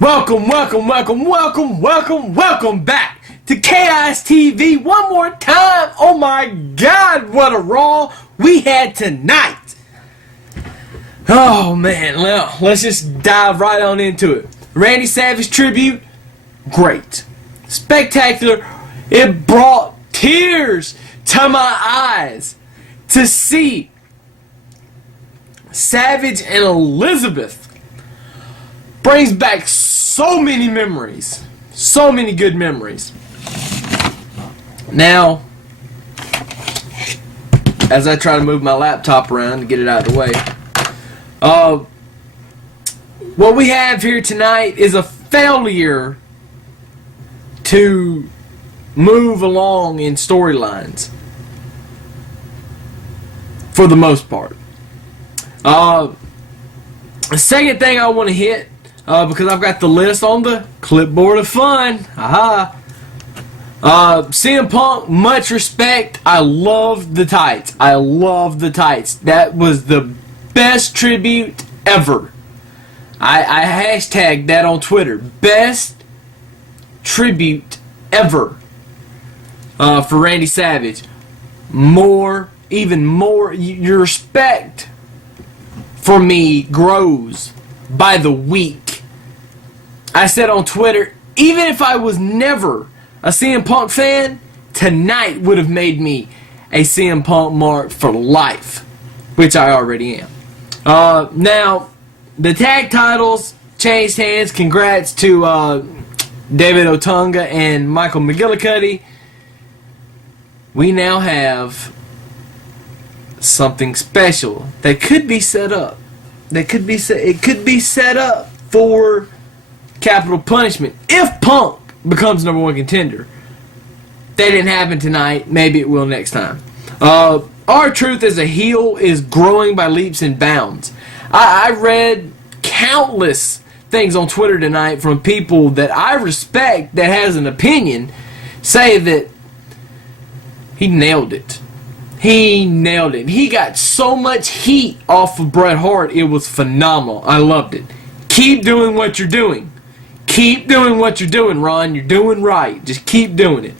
Welcome back to Chaos TV one more time. Oh my God, what a Raw we had tonight. Oh man, well, let's just dive right on into it. Randy Savage tribute, great. Spectacular. It brought tears to my eyes to see Savage and Elizabeth. Brings back so many memories. So many good memories. Now, as I try to move my laptop around to get it out of the way, what we have here tonight is a failure to move along in storylines. For the most part. The second thing I want to hit, because I've got the list on the clipboard of fun. CM Punk, much respect. I love the tights. That was the best tribute ever. I hashtagged that on Twitter. Best tribute ever for Randy Savage. Even more, your respect for me grows by the week. I said on Twitter, even if I was never a CM Punk fan, tonight would have made me a CM Punk mark for life, which I already am. Now, the tag titles changed hands. Congrats to David Otunga and Michael McGillicuddy. We now have something special that could be set up. It could be set up for capital punishment if Punk becomes number one contender. That didn't happen tonight. Maybe it will next time. R-Truth as a heel is growing by leaps and bounds. I read countless things on Twitter tonight from people that I respect that has an opinion say that he nailed it. He got so much heat off of Bret Hart. It was phenomenal. I loved it. Keep doing what you're doing. Keep doing what you're doing, Ron. You're doing right. Just keep doing it.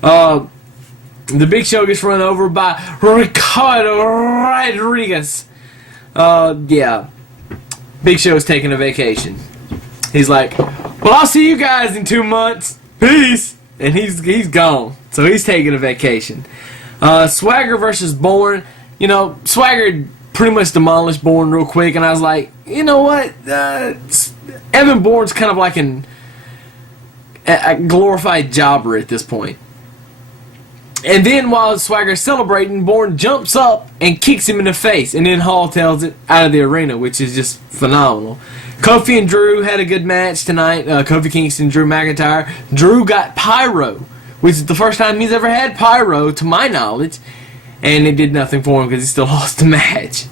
The Big Show gets run over by Ricardo Rodriguez. Yeah. Big Show's taking a vacation. He's like, well, I'll see you guys in 2 months. Peace. And he's gone. So he's taking a vacation. Swagger versus Bourne. You know, Swagger pretty much demolished Bourne real quick, and I was like, you know what? Evan Bourne's kind of like a glorified jobber at this point. And then while Swagger's celebrating, Bourne jumps up and kicks him in the face, and then Hall tells it out of the arena, which is just phenomenal. Kofi and Drew had a good match tonight. Kofi Kingston, Drew McIntyre. Drew got pyro, which is the first time he's ever had pyro, to my knowledge, and it did nothing for him because he still lost the match.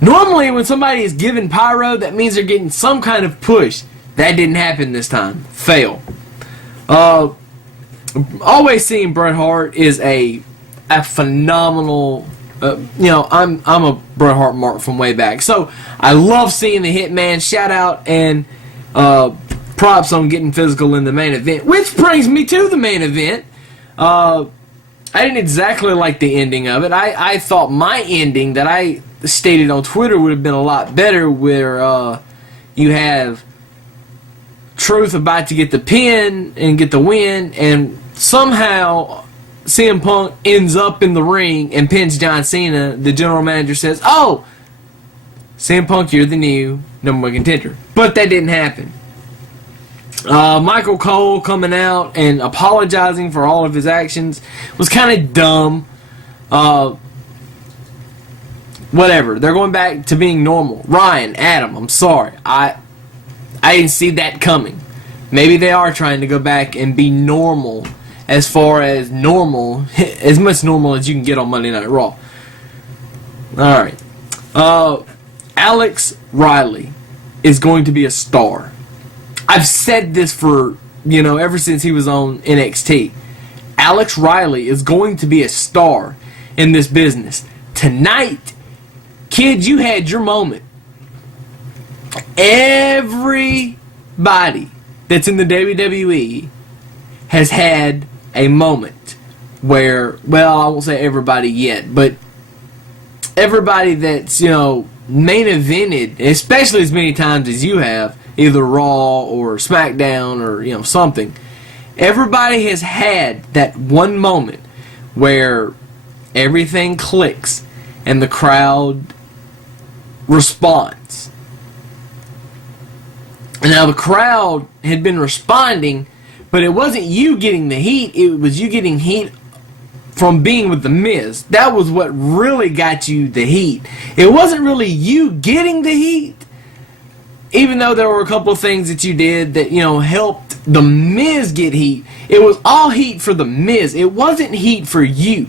Normally, when somebody is given pyro, that means they're getting some kind of push. That didn't happen this time. Fail. Always seeing Bret Hart is a phenomenal. I'm a Bret Hart mark from way back, so I love seeing the Hitman. Shout out and props on getting physical in the main event, which brings me to the main event. I didn't exactly like the ending of it. I thought my ending that I stated on Twitter would have been a lot better, where you have Truth about to get the pin and get the win, and somehow CM Punk ends up in the ring and pins John Cena. The general manager says, oh, CM Punk, you're the new number one contender. But that didn't happen. Michael Cole coming out and apologizing for all of his actions was kind of dumb. Whatever. They're going back to being normal. Ryan, Adam, I'm sorry. I didn't see that coming. Maybe they are trying to go back and be normal, as far as normal, as much normal as you can get on Monday Night Raw. Alright. Alex Riley is going to be a star. I've said this for, ever since he was on NXT. Alex Riley is going to be a star in this business. Tonight, kids, you had your moment. Every everybody that's in the WWE has had a moment where, well, I won't say everybody yet, but everybody that's, main evented, especially as many times as you have, either Raw or SmackDown or, something, everybody has had that one moment where everything clicks and the crowd responds. And now the crowd had been responding, but it wasn't you getting the heat, it was you getting heat from being with The Miz. That was what really got you the heat. It wasn't really you getting the heat, even though there were a couple of things that you did that, helped The Miz get heat. It was all heat for The Miz. It wasn't heat for you.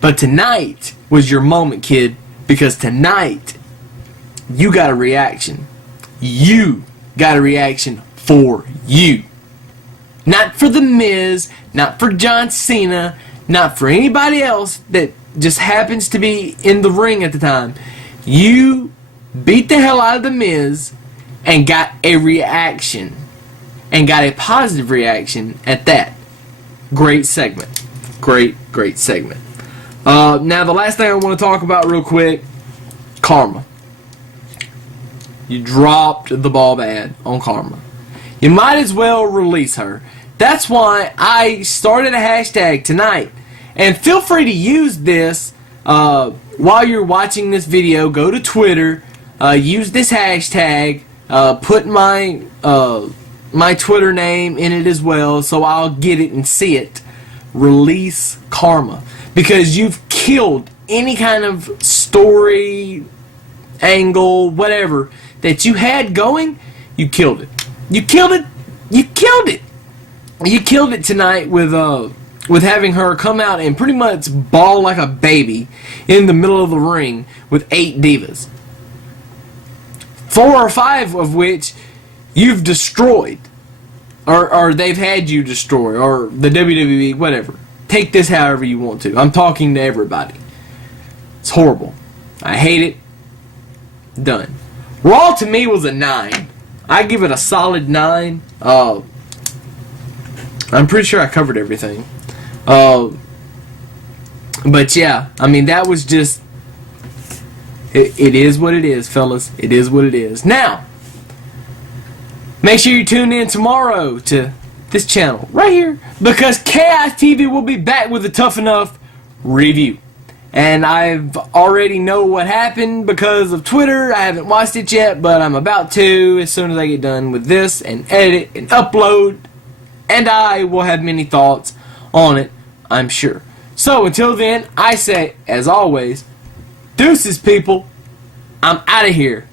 But tonight was your moment, kid, because tonight you got a reaction. You got a reaction for you. Not for The Miz, not for John Cena, not for anybody else that just happens to be in the ring at the time. You beat the hell out of The Miz and got a reaction. And got a positive reaction at that. Great segment. Great segment. Now, the last thing I want to talk about real quick, Kharma. You dropped the ball bad on Kharma. You might as well release her. That's why I started a hashtag tonight. And feel free to use this while you're watching this video. Go to Twitter. Use this hashtag. Put my Twitter name in it as well, so I'll get it and see it. Release Kharma. Because you've killed any kind of story, angle, whatever that you had going. You killed it. You killed it. You killed it. You killed it tonight with having her come out and pretty much bawl like a baby in the middle of the ring with 8 divas. 4 or 5 of which you've destroyed. Or they've had you destroy. Or the WWE, whatever. Take this however you want to. I'm talking to everybody. It's horrible. I hate it. Done. Raw to me was a 9. I give it a solid 9. I'm pretty sure I covered everything. But yeah, I mean, that was just... It is what it is, fellas. It is what it is. Now, make sure you tune in tomorrow to this channel right here, because Chaos TV will be back with a Tough Enough review. And I've already know what happened because of Twitter. I haven't watched it yet, but I'm about to as soon as I get done with this and edit and upload. And I will have many thoughts on it, I'm sure. So until then, I say, as always, deuces, people. I'm out of here.